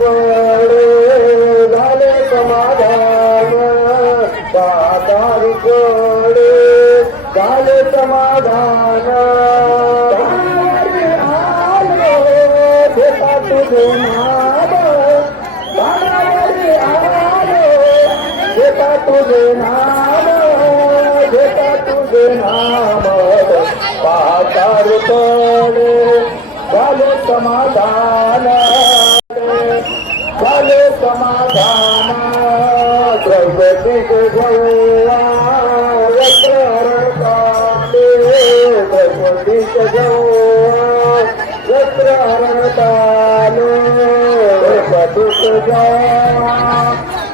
विश्वपाला झाले समाधान. दादार गोडे झाले समाधान. तुझे नाम घेता तुझे नाम घेता तुझे नाम पातार पडे झाले समाधान. समाधान द्रौपदी गौवा यत्र हरताले द्रौपदी गौवा यत्र हरताले द्रौपदी गौवा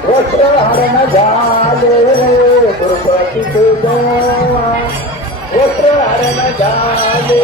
वस्त्र हरण झाले द्रौपदी गौवा वस्त्र हरण झाले